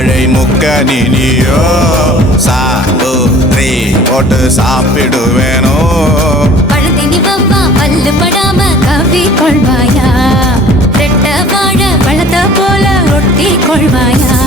வாழை முக்கனினியோ சாலு த்ரீ போட்டு சாப்பிடுவேனோ பழந்தினி வவ்வா பல்லு படாம கவி கொள்வாயா ரெட்ட வாழ பழத்த போல ஒட்டி கொள்வாயா